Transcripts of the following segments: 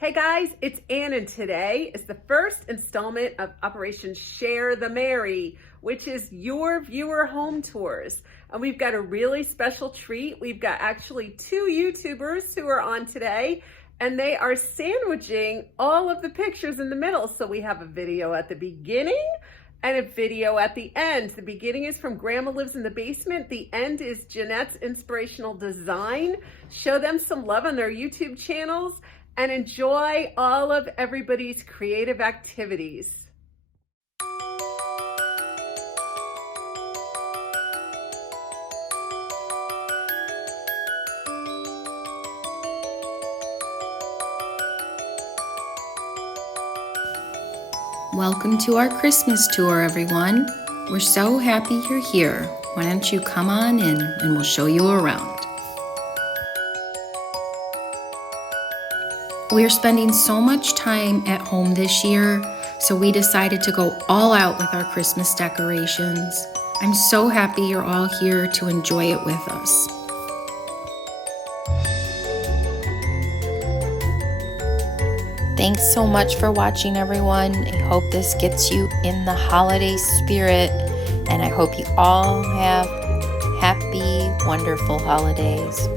Hey guys, it's Ann, and today is the first installment of Operation Share the Merry, which is your viewer home tours. And we've got a really special treat. We've got actually two YouTubers who are on today, and they are sandwiching all of the pictures in the middle. So we have a video at the beginning and a video at the end. The beginning is from Grandma Lives in the Basement. The end is Jeanette's Inspirational Design. Show them some love on their YouTube channels and enjoy all of everybody's creative activities. Welcome to our Christmas tour, everyone. We're so happy you're here. Why don't you come on in and we'll show you around. We're spending so much time at home this year, so we decided to go all out with our Christmas decorations. I'm so happy you're all here to enjoy it with us. Thanks so much for watching, everyone. I hope this gets you in the holiday spirit, and I hope you all have happy, wonderful holidays.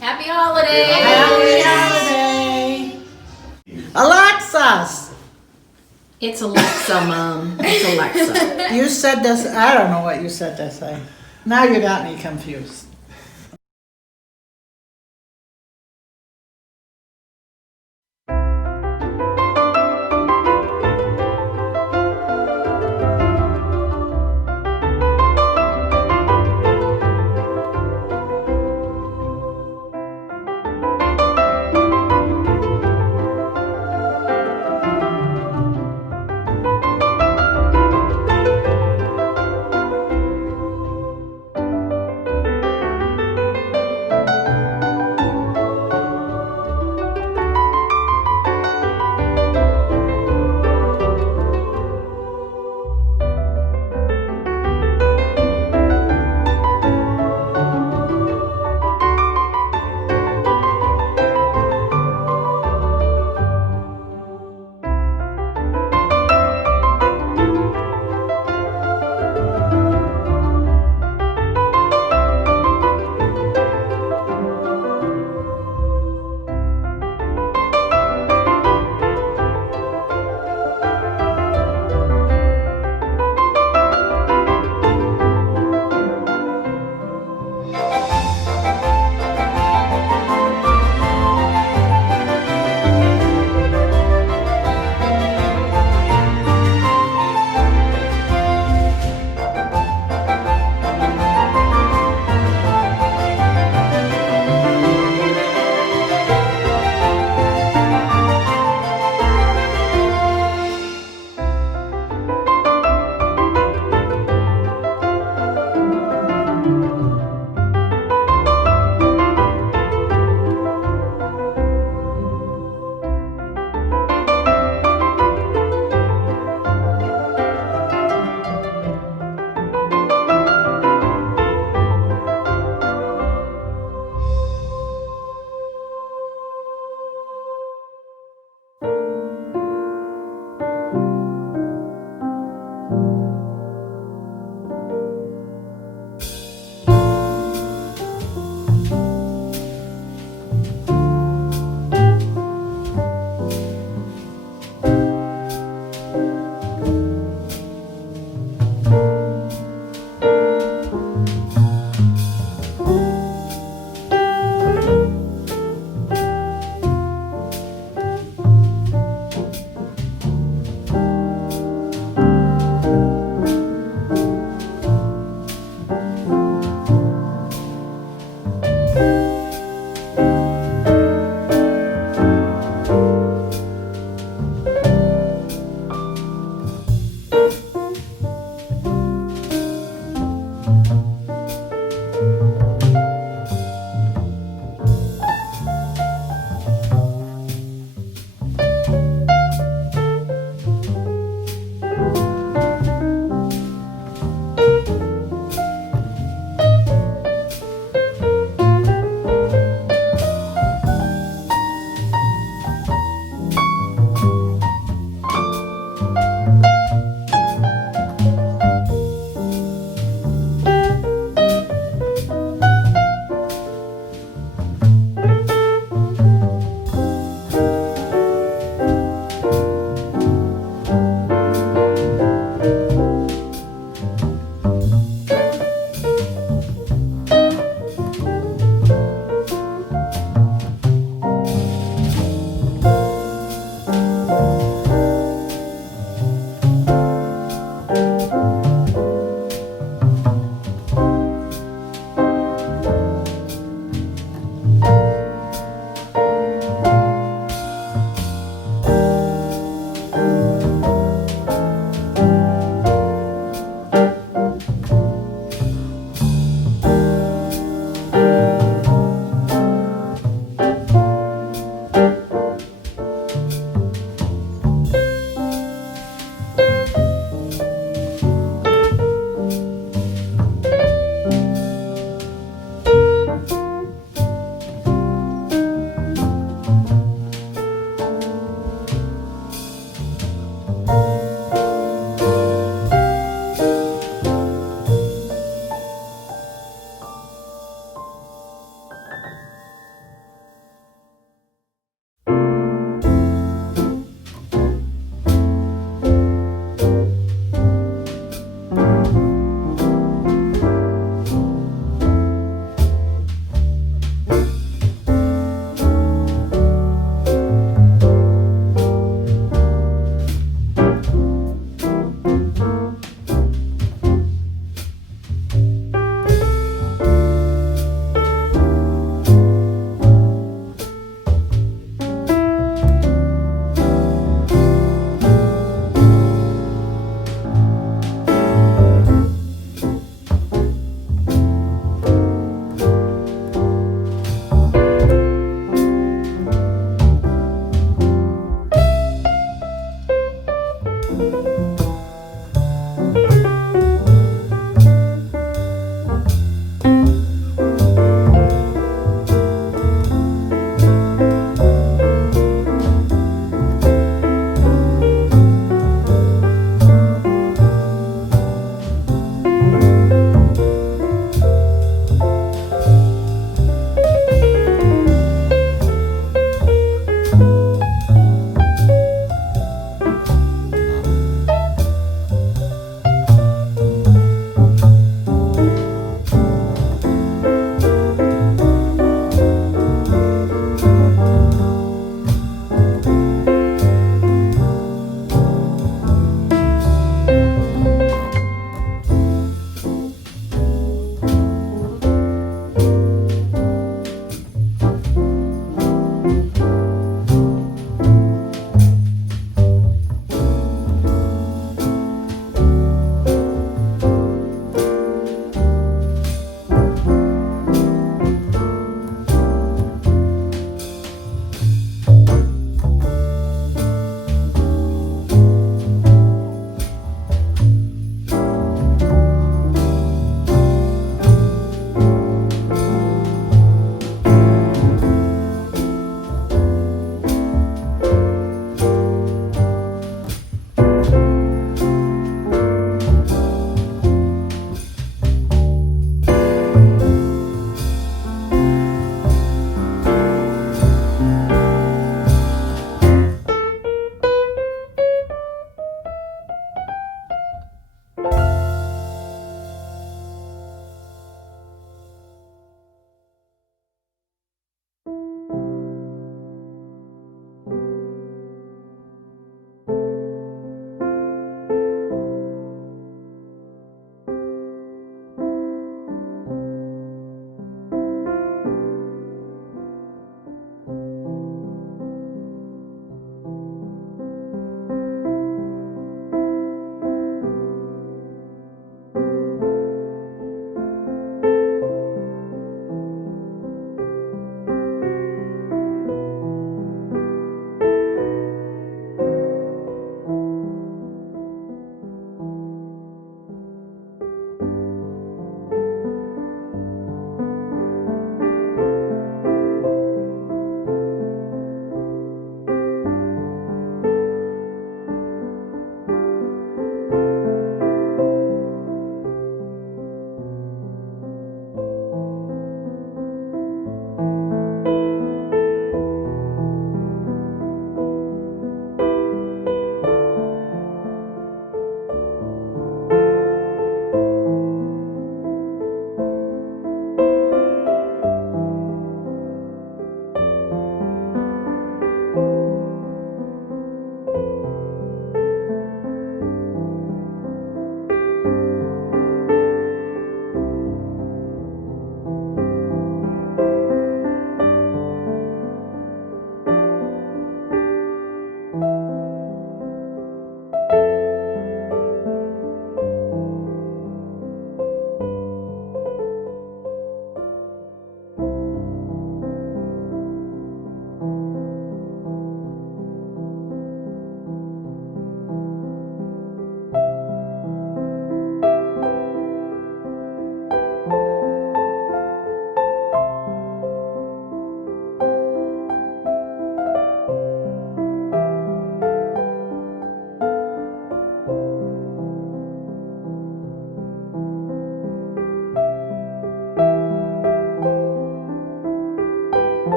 Happy holidays! Happy holiday! Alexis! It's Alexa, Mom. It's Alexa. You said this, I don't know what you said to say. Now you got me confused.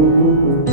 Bye.